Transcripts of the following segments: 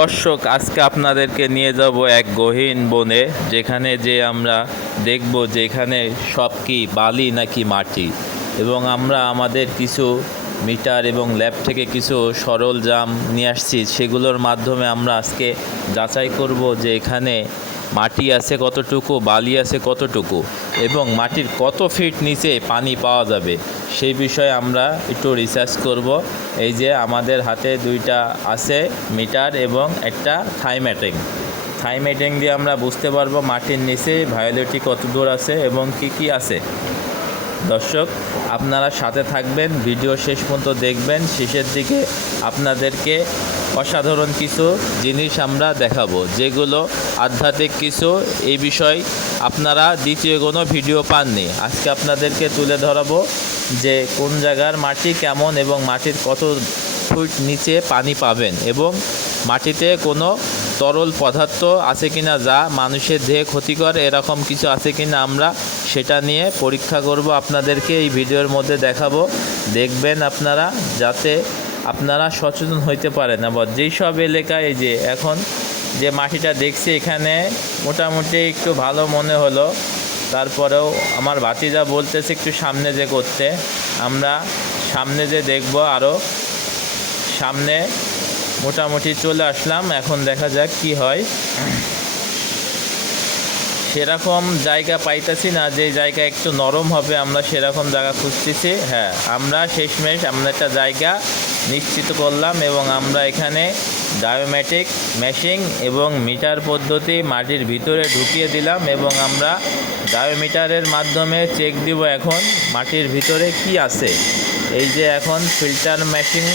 দর্শক, আজকে আপনাদেরকে নিয়ে যাব এক গহীন বনে, যেখানে যে আমরা দেখব যে এখানে সব কি বালি নাকি মাটি। এবং আমরা আমাদের কিছু মিটার এবং ল্যাব থেকে কিছু সরঞ্জাম নিয়ে আসছি। সেগুলোর মাধ্যমে আমরা আজকে যাচাই করব যে এখানে মাটি আছে কতটুকু, বালি আছে কতটুকু, এবং মাটির কত ফিট নিচে পানি পাওয়া যাবে, সেই বিষয়ে আমরা একটু রিসার্চ করব। এই যে আমাদের হাতে দুইটা আছে মিটার এবং একটা থাইম্যাটিং থাইম্যাটিং দিয়ে আমরা বুঝতে পারব মাটির নিচে ভায়োলেটি কত দূর আছে এবং কি কি আছে। দর্শক, আপনারা সাথে থাকবেন, ভিডিও শেষ পর্যন্ত দেখবেন, শেষের দিকে আপনাদেরকে অসাধারণ কিছু জিনিস আমরা দেখাবো, যেগুলো আধ্যাত্মিক কিছু। এই বিষয় আপনারা দ্বিতীয় কোনো ভিডিও পাননি। আজকে আপনাদেরকে তুলে ধরাবো যে কোন জায়গার মাটি কেমন এবং মাটির কত ফুট নিচে পানি পাবেন এবং মাটিতে কোনো তরল পদার্থ আছে কিনা যা মানুষের দেহে ক্ষতিকর, এরকম কিছু আছে কিনা আমরা সেটা নিয়ে পরীক্ষা করব। আপনাদেরকে এই ভিডিওর মধ্যে দেখাবো। দেখবেন আপনারা যাতে আপনারা সচেতন হইতে পারেন আবার যেই সব এলাকায় যে এখন যে মাটিটা দেখছি এখানে মোটামুটি একটু ভালো মনে হলো। তারপরেও আমার ভাতিজা বলতেছে একটু সামনে যে করতে। আমরা সামনে যে দেখব আরও সামনে মোটামুটি চলে আসলাম। এখন দেখা যাক কি হয়। সেরকম জায়গা পাইতেছি না, যে জায়গা একটু নরম হবে, আমরা সেরকম জায়গা খুঁজতেছি। হ্যাঁ আমরা শেষমেশ আমরা একটা জায়গা নিশ্চিত করলাম এবং আমরা এখানে ডায়োমেটিক মেশিং এবং মিটার পদ্ধতি মাটির ভিতরে ঢুকিয়ে দিলাম এবং আমরা ডায়োমিটারের মাধ্যমে চেক দিব এখন মাটির ভিতরে কি আছে। এই যে এখন ফিল্টার মেশিন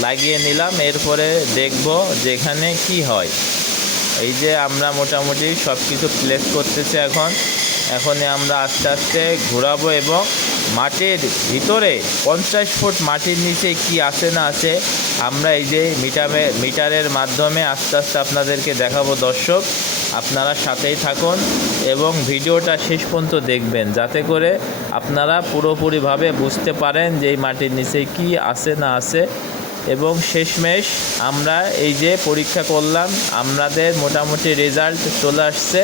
লাগিয়ে নিলাম, এরপরে দেখব যেখানে কি হয়। এই যে আমরা মোটামুটি সব কিছু প্লেস করতেছি এখন। এখনই আমরা আস্তে আস্তে ঘোরাবো এবং মাটির ভিতরে পঞ্চাশ ফুট মাটির নিচে কি আছে না আছে, আমরা এই যে মিটারে মিটারের মাধ্যমে আস্তে আস্তে আপনাদেরকে দেখাবো দর্শক। আপনারা সাথেই থাকুন এবং ভিডিওটা শেষ পর্যন্ত দেখবেন, যাতে করে আপনারা পুরোপুরিভাবে বুঝতে পারেন যে এই মাটির নিচে কি আছে না আছে। এবং শেষমেশ আমরা এই যে পরীক্ষা করলাম, আমাদের মোটামুটি রেজাল্ট চলে আসছে।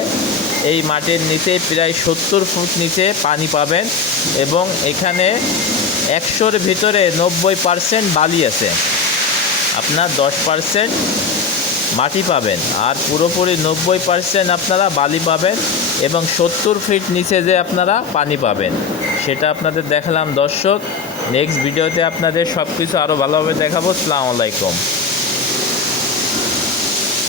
এই মাটির নিচে প্রায় সত্তর ফুট নিচে পানি পাবেন এবং এখানে একশোর ভিতরে নব্বই পারসেন্ট বালি আছে। আপনার দশ পারসেন্ট মাটি পাবেন আর পুরোপুরি নব্বই পারসেন্ট আপনারা বালি পাবেন এবং সত্তর ফিট নিচে যে আপনারা পানি পাবেন, সেটা আপনাদের দেখালাম। দর্শক নেক্সট ভিডিওতে আপনাদের সব কিছু আরও ভালোভাবে দেখাবো। সালামু আলাইকুম।